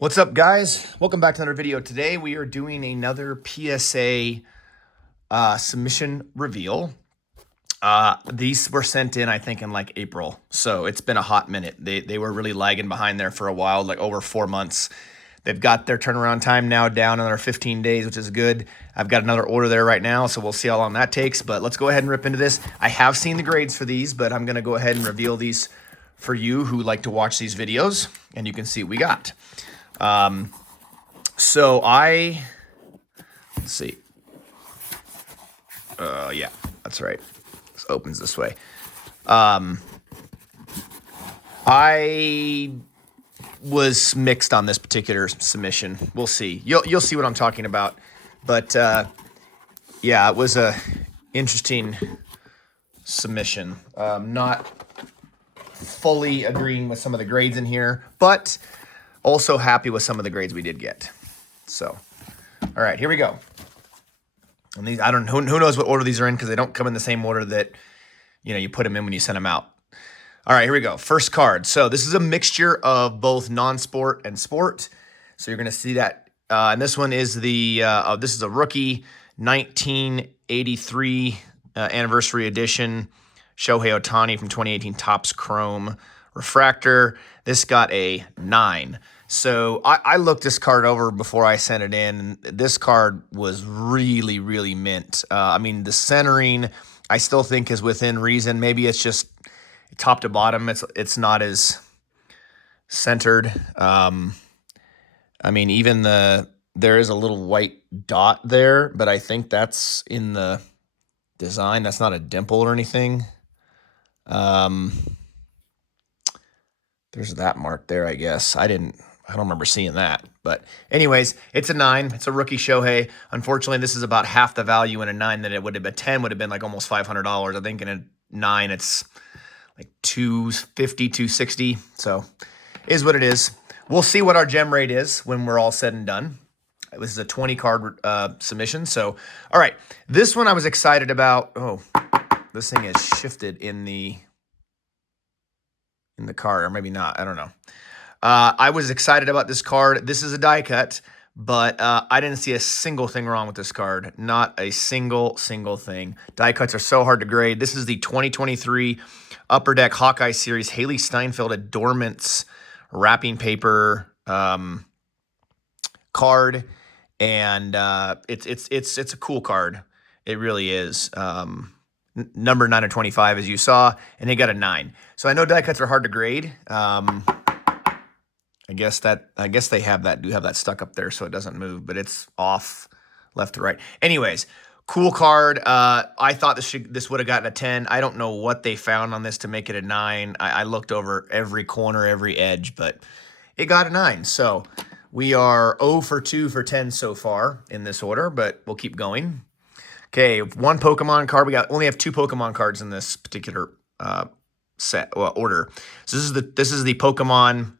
What's up, guys? Welcome back to another video. Today we are doing another PSA submission reveal. These were sent in, I think, in like April, so it's been a hot minute. They were really lagging behind there for a while, like over 4 months. They've got their turnaround time now down another 15 days, which is good. I've got another order there right now, so we'll see how long that takes. But let's go ahead and rip into this. I have seen the grades for these, but I'm going to go ahead and reveal these for you who like to watch these videos, and you can see what we got. Let's see. Yeah, that's right. This opens this way. I was mixed on this particular submission. We'll see. You'll see what I'm talking about. But, yeah, it was a interesting submission. Not fully agreeing with some of the grades in here, but also happy with some of the grades we did get. So, all right, here we go. And these, I don't know, who knows what order these are in because they don't come in the same order that, you put them in when you send them out. All right, here we go. First card. So this is a mixture of both non-sport and sport. So you're going to see that. And this one is this is a rookie 1983 anniversary edition Shohei Ohtani from 2018 Topps Chrome refractor. This got a 9. So I looked this card over before I sent it in. This card was really, really mint. I mean, the centering I still think is within reason. Maybe it's just top to bottom. It's not as centered. I mean, even there is a little white dot there, but I think that's in the design. That's not a dimple or anything. There's that mark there, I guess. I don't remember seeing that. But anyways, it's a 9. It's a rookie Shohei. Unfortunately, this is about half the value in a 9 that it would have been. 10 would have been like almost $500. I think in a 9, it's like $250, $260. So is what it is. We'll see what our gem rate is when we're all said and done. This is a 20 card submission. So, all right. This one I was excited about. Oh, this thing is shifted in the card, or maybe not. I don't know. I was excited about this card. This is a die cut, but I didn't see a single thing wrong with this card. Not a single thing. Die cuts are so hard to grade. This is the 2023 Upper Deck Hawkeye Series Haley Steinfeld Adornments wrapping paper card, and it's a cool card. It really is. Number 9 of 25, as you saw, and they got a 9. So I know die cuts are hard to grade. I guess they have that stuck up there so it doesn't move, but it's off left to right. Anyways, cool card. I thought this would have gotten a 10. I don't know what they found on this to make it a 9. I looked over every corner, every edge, but it got a 9. So we are 0 for 2 for 10 so far in this order, but we'll keep going. Okay, one Pokemon card. We only have 2 Pokemon cards in this particular order. So this is the Pokemon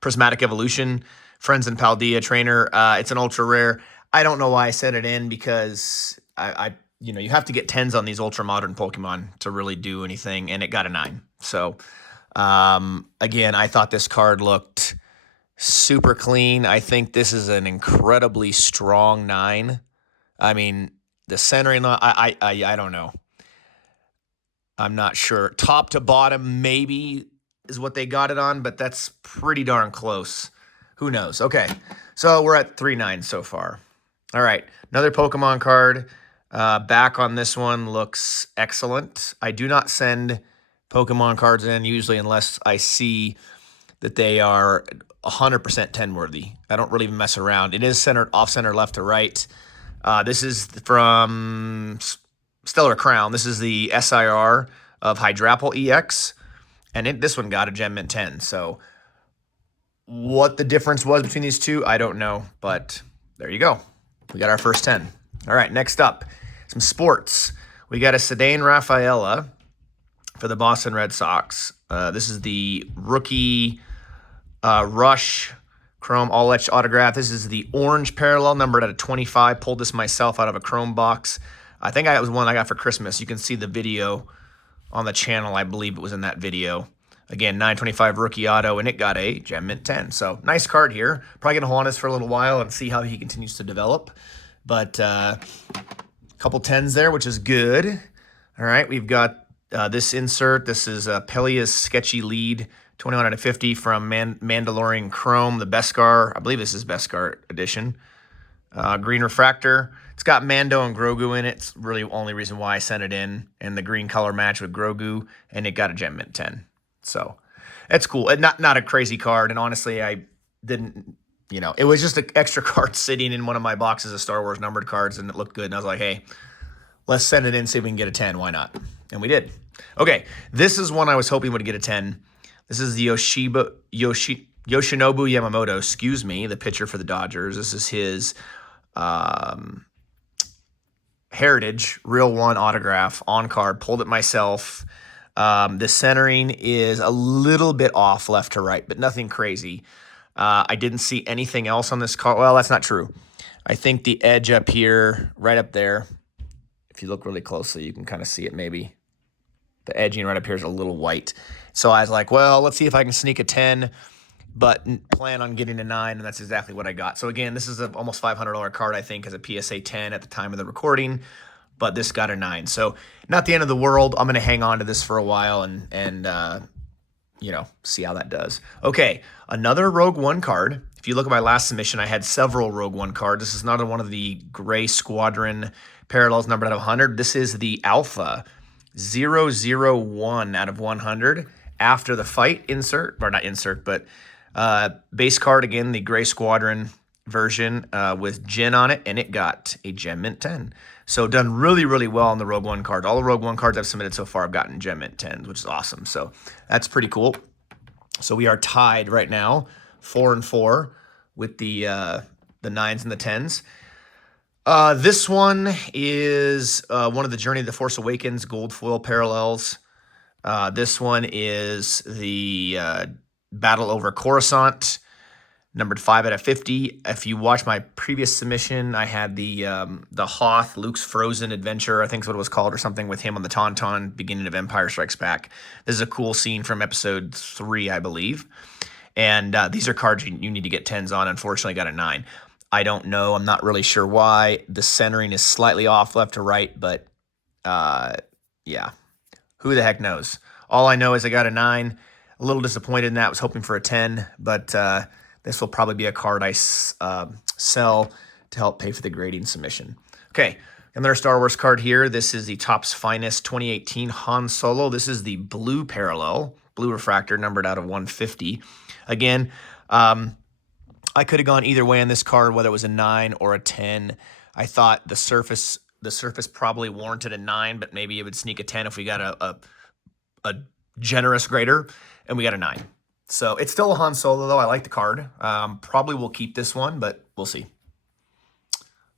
Prismatic Evolution Friends and Paldea trainer. It's an ultra rare. I don't know why I set it in because you have to get 10s on these ultra modern Pokemon to really do anything, and it got a 9. So again, I thought this card looked super clean. I think this is an incredibly strong 9. I mean, the centering, I don't know. I'm not sure. Top to bottom, maybe is what they got it on, but that's pretty darn close. Who knows? Okay, so we're at 3 9s so far. All right, another Pokemon card. Back on this one looks excellent. I do not send Pokemon cards in usually unless I see that they are 100% 10 worthy. I don't really mess around. It is centered off center left to right. This is from Stellar Crown. This is the SIR of Hydrapple EX, and this one got a Gem Mint 10. So what the difference was between these two, I don't know, but there you go. We got our first 10. All right, next up, some sports. We got a Ceddanne Rafaela for the Boston Red Sox. This is the rookie Rush Chrome all etched autograph. This is the orange parallel numbered at a 25. Pulled this myself out of a Chrome box. I think it was one I got for Christmas. You can see the video on the channel. I believe it was in that video. Again, 925 rookie auto, and it got a Gem Mint 10. So nice card here. Probably going to hold on this for a little while and see how he continues to develop. But a couple 10s there, which is good. All right, we've got this insert. This is Pelia's Sketchy Lead 21 out of 50 from Mandalorian Chrome, the Beskar. I believe this is Beskar edition. Green refractor. It's got Mando and Grogu in it. It's really the only reason why I sent it in. And the green color match with Grogu, and it got a Gem Mint 10. So that's cool. And not a crazy card. And honestly, I didn't, it was just an extra card sitting in one of my boxes of Star Wars numbered cards, and it looked good. And I was like, hey, let's send it in, see if we can get a 10. Why not? And we did. Okay, this is one I was hoping would get a 10. This is the Yoshinobu Yamamoto, the pitcher for the Dodgers. This is his Heritage Real One autograph on card. Pulled it myself. The centering is a little bit off left to right, but nothing crazy. I didn't see anything else on this card. Well, that's not true. I think the edge up here, right up there, if you look really closely, you can kind of see it maybe. The edging right up here is a little white. So I was like, well, let's see if I can sneak a 10, but plan on getting a 9, and that's exactly what I got. So again, this is an almost $500 card, I think, as a PSA 10 at the time of the recording, but this got a 9. So not the end of the world. I'm going to hang on to this for a while and see how that does. Okay, another Rogue One card. If you look at my last submission, I had several Rogue One cards. This is another one of the Gray Squadron parallels numbered out of 100. This is the Alpha 001 out of 100 after the fight insert, or not insert, but base card, again, the Gray Squadron version with Jin on it, and it got a Gem Mint 10. So done really, really well on the Rogue One card. All the Rogue One cards I've submitted so far have gotten Gem Mint 10s, which is awesome. So that's pretty cool. So we are tied right now, 4-4, with the 9s and the 10s. This one is one of the Journey of the Force Awakens gold foil parallels. This one is the Battle over Coruscant, numbered 5 out of 50. If you watch my previous submission, I had the Hoth, Luke's Frozen Adventure, I think is what it was called, or something with him on the Tauntaun, beginning of Empire Strikes Back. This is a cool scene from episode 3, I believe. And these are cards you need to get 10s on. Unfortunately, got a 9. I don't know. I'm not really sure why. The centering is slightly off left to right, but yeah, who the heck knows? All I know is I got a 9. A little disappointed in that. I was hoping for a 10, but this will probably be a card I sell to help pay for the grading submission. Okay, another Star Wars card here. This is the Topps Finest 2018 Han Solo. This is the blue parallel, blue refractor, numbered out of 150. Again, I could have gone either way on this card, whether it was a 9 or a 10. I thought the surface probably warranted a 9, but maybe it would sneak a 10 if we got a generous grader, and we got a 9. So it's still a Han Solo, though. I like the card. Probably will keep this one, but we'll see.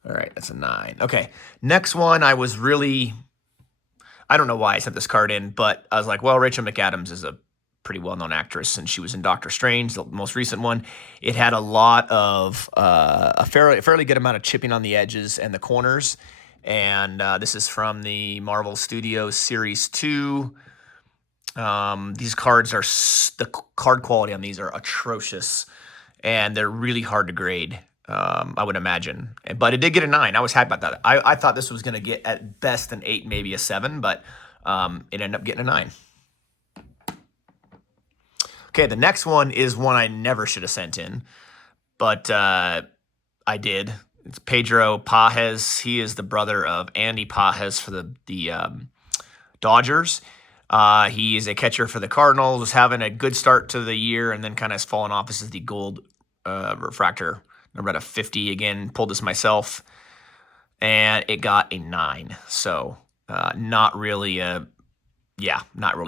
All right, that's a 9. Okay, next one I don't know why I sent this card in, but I was like, well, Rachel McAdams is a pretty well-known actress, and she was in Doctor Strange, the most recent one. It had a lot of, a fairly good amount of chipping on the edges and the corners, and this is from the Marvel Studios Series 2. These cards the card quality on these are atrocious, and they're really hard to grade, I would imagine. But it did get a 9. I was happy about that. I thought this was going to get at best an 8, maybe a 7, but it ended up getting a 9. Okay, the next one is one I never should have sent in, but I did. It's Pedro Pajes. He is the brother of Andy Pajes for the Dodgers. He is a catcher for the Cardinals, was having a good start to the year, and then kind of has fallen off. This is the gold refractor, number out of 50. Again, pulled this myself, and it got a 9. So not really a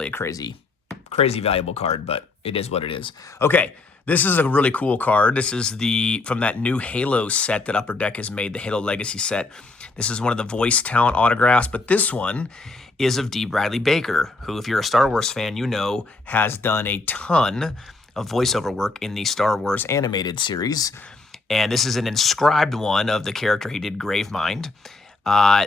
crazy valuable card, but it is what it is. Okay, this is a really cool card. This is from that new Halo set that Upper Deck has made, the Halo Legacy set. This is one of the voice talent autographs, but this one is of D. Bradley Baker, who, if you're a Star Wars fan, has done a ton of voiceover work in the Star Wars animated series. And this is an inscribed one of the character he did, Gravemind.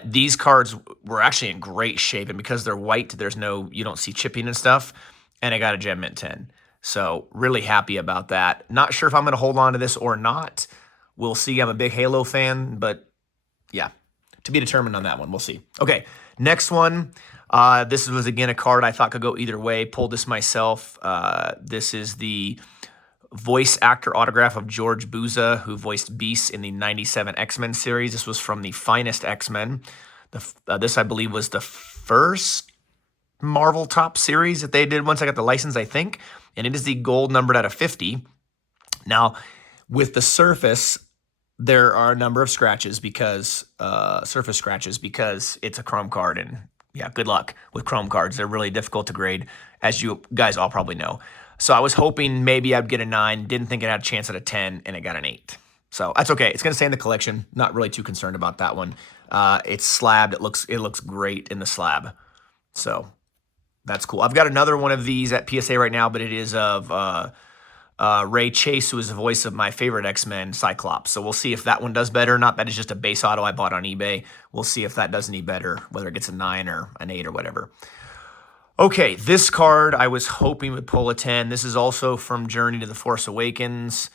These cards were actually in great shape, and because they're white, you don't see chipping and stuff. and I got a Gem Mint 10. So really happy about that. Not sure if I'm going to hold on to this or not. We'll see. I'm a big Halo fan, but yeah, to be determined on that one. We'll see. Okay, next one. This was, again, a card I thought could go either way. Pulled this myself. This is the voice actor autograph of George Buza, who voiced Beast in the 97 X-Men series. This was from the Finest X-Men. This, I believe, was the first Marvel Top series that they did once I got the license, I think. And it is the gold numbered out of 50. Now, with the surface, there are a number of scratches because, surface scratches, because it's a chrome card. And yeah, good luck with chrome cards. They're really difficult to grade, as you guys all probably know. So I was hoping maybe I'd get a 9. Didn't think it had a chance at a 10, and it got an 8. So that's okay. It's going to stay in the collection. Not really too concerned about that one. It's slabbed. It looks great in the slab. So that's cool. I've got another one of these at PSA right now, but it is of Ray Chase, who is the voice of my favorite X-Men, Cyclops. So we'll see if that one does better or not. That is just a base auto I bought on eBay. We'll see if that does any better, whether it gets a 9 or an 8 or whatever. Okay, this card I was hoping would pull a 10. This is also from Journey to the Force Awakens.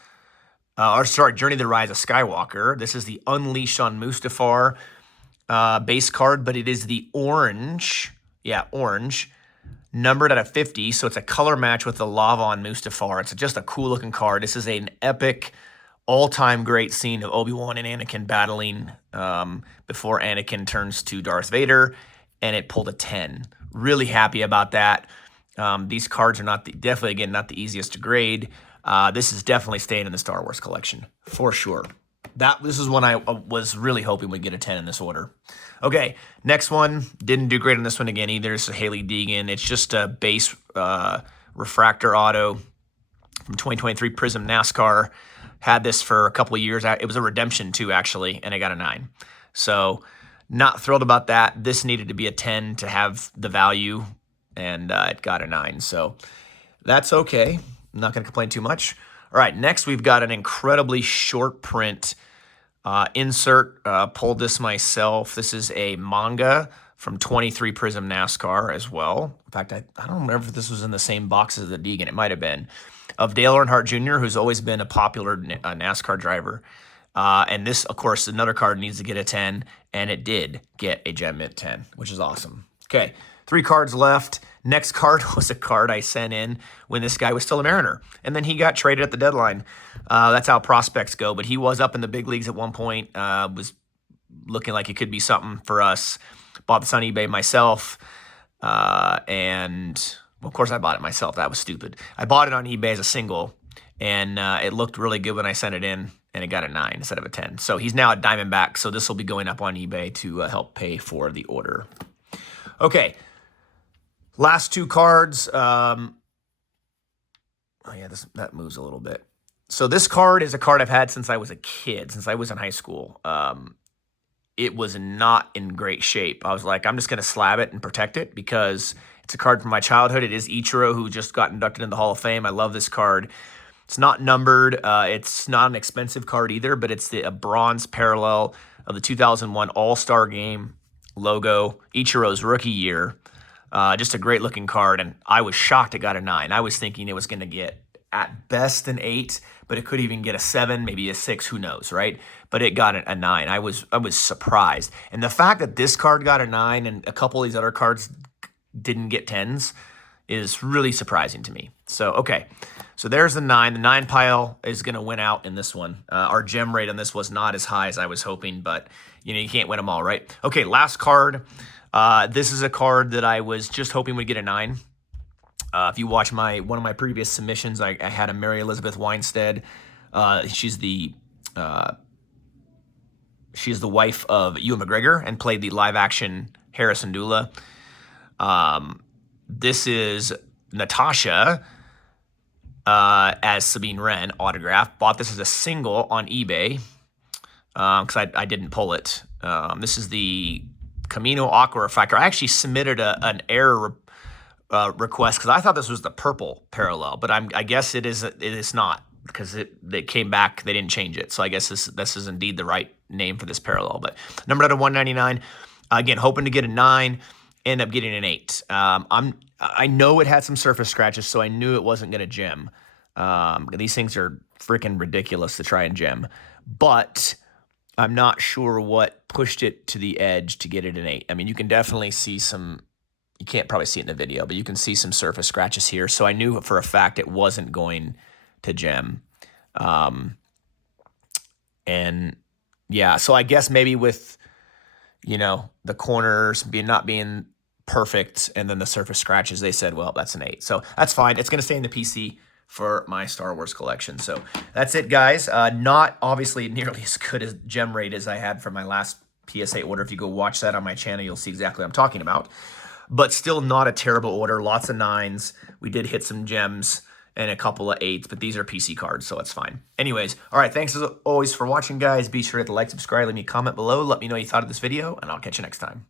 Journey to the Rise of Skywalker. This is the Unleashed on Mustafar base card, but it is the orange. Yeah, orange. Numbered out of 50, so it's a color match with the lava on Mustafar. It's just a cool-looking card. This is an epic, all-time great scene of Obi-Wan and Anakin battling before Anakin turns to Darth Vader, and it pulled a 10. Really happy about that. These cards are definitely, again, not the easiest to grade. This is definitely staying in the Star Wars collection, for sure. This is one I was really hoping would get a 10 in this order. Okay, next one. Didn't do great on this one again either. It's a Haley Deegan. It's just a base refractor auto from 2023 Prism NASCAR. Had this for a couple of years. It was a redemption too, actually, and I got a 9. So not thrilled about that. This needed to be a 10 to have the value, and it got a 9. So that's okay. I'm not going to complain too much. All right, next we've got an incredibly short print insert. Pulled this myself. This is a manga from 23 Prism NASCAR as well. In fact, I don't remember if this was in the same box as the Deegan. It might have been. Of Dale Earnhardt Jr., who's always been a popular NASCAR driver. And this, of course, another card needs to get a 10, and it did get a Gem Mint 10, which is awesome. Okay, 3 cards left. Next card was a card I sent in when this guy was still a Mariner, and then he got traded at the deadline. That's how prospects go, but he was up in the big leagues at one point, was looking like it could be something for us. Bought this on eBay myself, and well, of course I bought it myself. That was stupid. I bought it on eBay as a single, and it looked really good when I sent it in, and it got a 9 instead of a 10. So he's now a Diamondback, so this will be going up on eBay to help pay for the order. Okay. Last 2 cards. Oh yeah, that moves a little bit. So this card is a card I've had since I was a kid, since I was in high school. It was not in great shape. I was like, I'm just going to slab it and protect it because it's a card from my childhood. It is Ichiro, who just got inducted into the Hall of Fame. I love this card. It's not numbered. It's not an expensive card either, but it's a bronze parallel of the 2001 All-Star Game logo, Ichiro's rookie year. Just a great looking card, and I was shocked it got a 9. I was thinking it was going to get at best an 8, but it could even get a 7, maybe a 6, who knows, right? But it got a 9. I was surprised. And the fact that this card got a 9 and a couple of these other cards didn't get 10s is really surprising to me. So, okay. So there's the 9. The 9 pile is going to win out in this one. Our gem rate on this was not as high as I was hoping, but you can't win them all, right? Okay, last card. This is a card that I was just hoping would get a 9. If you watch one of my previous submissions, I had a Mary Elizabeth Winstead. She's the wife of Ewan McGregor and played the live-action Hera Syndulla. This is Natasha as Sabine Wren autograph. Bought this as a single on eBay because I didn't pull it. This is the Camino Aqua Refractor. I actually submitted an error request because I thought this was the purple parallel, but I guess it is not because they came back. They didn't change it. So I guess this is indeed the right name for this parallel. But numbered out of 199. Again, hoping to get a 9. End up getting an 8. I'm I know it had some surface scratches, so I knew it wasn't going to gem. These things are freaking ridiculous to try and gem. But I'm not sure what pushed it to the edge to get it an 8. I mean, you can definitely see some, you can't probably see it in the video, but you can see some surface scratches here. So I knew for a fact it wasn't going to gem. And yeah, so I guess maybe with, you know, the corners not being perfect and then the surface scratches, they said, well, that's an 8. So that's fine. It's going to stay in the PC for my Star Wars collection. So that's it, guys. Not obviously nearly as good as gem rate as I had for my last PSA order. If you go watch that on my channel, you'll see exactly what I'm talking about. But still not a terrible order. Lots of 9s. We did hit some gems and a couple of 8s, but these are PC cards, so it's fine. Anyways, all right, thanks as always for watching, guys. Be sure to hit the like, subscribe, leave me a comment below. Let me know what you thought of this video, and I'll catch you next time.